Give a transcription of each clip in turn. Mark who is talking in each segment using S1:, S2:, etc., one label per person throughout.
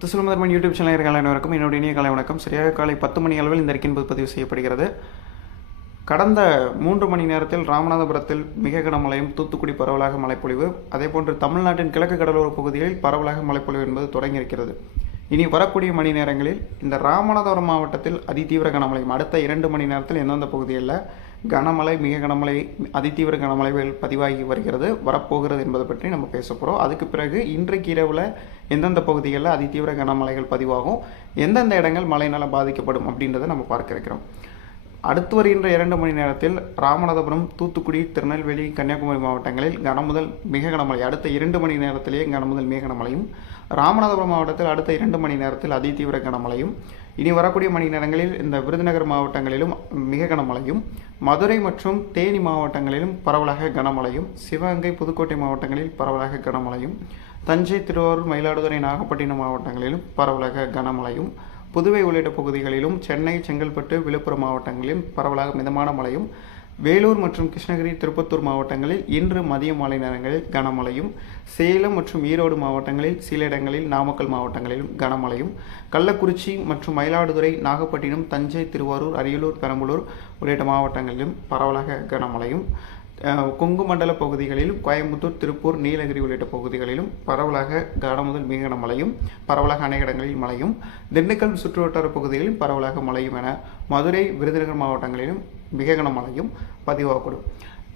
S1: முத்துசுலமதர்மன் YouTube channel அனைவருக்கும் என்னுடைய இனிய காலை வணக்கம். சரியாக காலை பத்து மணி அளவில் இந்த அறிக்கையின் பதிவு செய்யப்படுகிறது. கடந்த மூன்று மணி நேரத்தில் ராமநாதபுரத்தில் மிக கனமழையும் தூத்துக்குடி பரவலாக மழைப்பொழிவு. அதேபோன்று தமிழ்நாட்டின் கிழக்கு கடலோர பகுதிகளில் பரவலாக மழைப்பொழிவு என்பது தொடங்கியிருக்கிறது. இனி வரக்கூடிய மணி நேரங்களில் இந்த ராமநாதபுரம் மாவட்டத்தில் அதிதீவிர கனமழை அடுத்த இரண்டு மணி நேரத்தில் எந்தெந்த பகுதிகளில் கனமழை மிக கனமழை அதிதீவிர கனமழைகள் பதிவாகி வருகிறது வரப்போகிறது என்பதை பற்றி நம்ம பேச போகிறோம் அதுக்கு பிறகு இன்றைக்கு இரவில் எந்தெந்த பகுதிகளில் அதிதீவிர கனமழைகள் பதிவாகும் எந்தெந்த இடங்கள் மழையினால் பாதிக்கப்படும் அப்படின்றத நம்ம பார்க்க இருக்கிறோம். அடுத்து வருகின்ற இரண்டு மணி நேரத்தில் ராமநாதபுரம் தூத்துக்குடி திருநெல்வேலி கன்னியாகுமரி மாவட்டங்களில் கனமுதல் மிக கனமழை அடுத்த இரண்டு மணி நேரத்திலேயே கனமுதல் மிக கனமழையும் ராமநாதபுரம் மாவட்டத்தில் அடுத்த இரண்டு மணி நேரத்தில் அதிதீவிர கனமழையும் இனி வரக்கூடிய மணி நேரங்களில் இந்த விருதுநகர் மாவட்டங்களிலும் மிக கனமழையும் மதுரை மற்றும் தேனி மாவட்டங்களிலும் பரவலாக கனமழையும் சிவகங்கை புதுக்கோட்டை மாவட்டங்களில் பரவலாக கனமழையும் தஞ்சை திருவாரூர் மயிலாடுதுறை நாகப்பட்டினம் மாவட்டங்களிலும் பரவலாக கனமழையும் புதுவை உள்ளிட்ட பகுதிகளிலும் சென்னை செங்கல்பட்டு விழுப்புரம் மாவட்டங்களிலும் பரவலாக மிதமான மழையும் வேலூர் மற்றும் கிருஷ்ணகிரி திருப்பத்தூர் மாவட்டங்களில் இன்று மதிய மாலை நேரங்களில் கனமழையும் சேலம் மற்றும் ஈரோடு மாவட்டங்களில் சில இடங்களில் நாமக்கல் மாவட்டங்களிலும் கனமழையும் கள்ளக்குறிச்சி மற்றும் மயிலாடுதுறை நாகப்பட்டினம் தஞ்சை திருவாரூர் அரியலூர் பெரம்பலூர் உள்ளிட்ட மாவட்டங்களிலும் பரவலாக கனமழையும் கொங்கு மண்டல பகுதிகளிலும் கோயம்புத்தூர் திருப்பூர் நீலகிரி உள்ளிட்ட பகுதிகளிலும் பரவலாக கன முதல் மிக மழையும் பரவலாக அநேக இடங்களில் மழையும் திண்டுக்கல் சுற்றுவட்டார பகுதிகளிலும் பரவலாக மழையும் என மதுரை விருதுநகர் மாவட்டங்களிலும் மிக கனமழையும் பதிவாகக்கூடும்.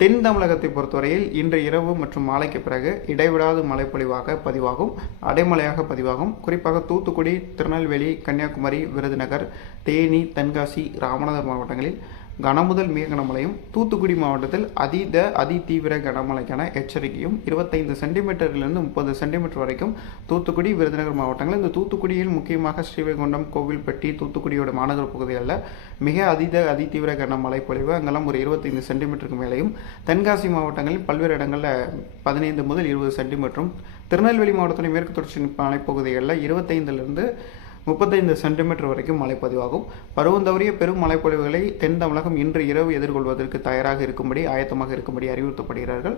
S1: தென் தமிழகத்தை பொறுத்தவரையில் இன்று இரவு மற்றும் மாலைக்கு பிறகு இடைவிடாது மழைப்பொழிவாக பதிவாகும் அடைமழையாக பதிவாகும். குறிப்பாக தூத்துக்குடி திருநெல்வேலி கன்னியாகுமரி விருதுநகர் தேனி தென்காசி ராமநாதர் மாவட்டங்களில் கனமுதல் மிக கனமழையும் தூத்துக்குடி மாவட்டத்தில் அதீத அதிதீவிர கனமழைக்கான எச்சரிக்கையும் இருபத்தைந்து சென்டிமீட்டரிலிருந்து முப்பது சென்டிமீட்டர் வரைக்கும் தூத்துக்குடி விருதுநகர் மாவட்டங்கள். இந்த தூத்துக்குடியில் முக்கியமாக ஸ்ரீவைகுண்டம் கோவில்பட்டி தூத்துக்குடியோட மாநகர பகுதிகளில் மிக அதீத அதிதீவிர கனமழை பொழிவு அங்கெல்லாம் ஒரு இருபத்தைந்து சென்டிமீட்டருக்கு மேலேயும். தென்காசி மாவட்டங்களில் பல்வேறு இடங்களில் பதினைந்து முதல் இருபது சென்டிமீட்டரும். திருநெல்வேலி மாவட்டத்தின் மேற்கு தொடர்ச்சி மலைப்பகுதிகளில் இருபத்தைந்திலிருந்து முப்பத்தைந்து சென்டிமீட்டர் வரைக்கும் மழைப்பதிவாகும். பருவம் தவறிய பெரும் மழைப்பொழிவுகளை தென் தமிழகம் இன்று இரவு எதிர்கொள்வதற்கு தயாராக இருக்கும்படி ஆயத்தமாக இருக்கும்படி அறிவுறுத்தப்படுகிறார்கள்.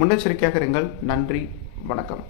S1: முன்னெச்சரிக்கையாக இருங்கள். நன்றி. வணக்கம்.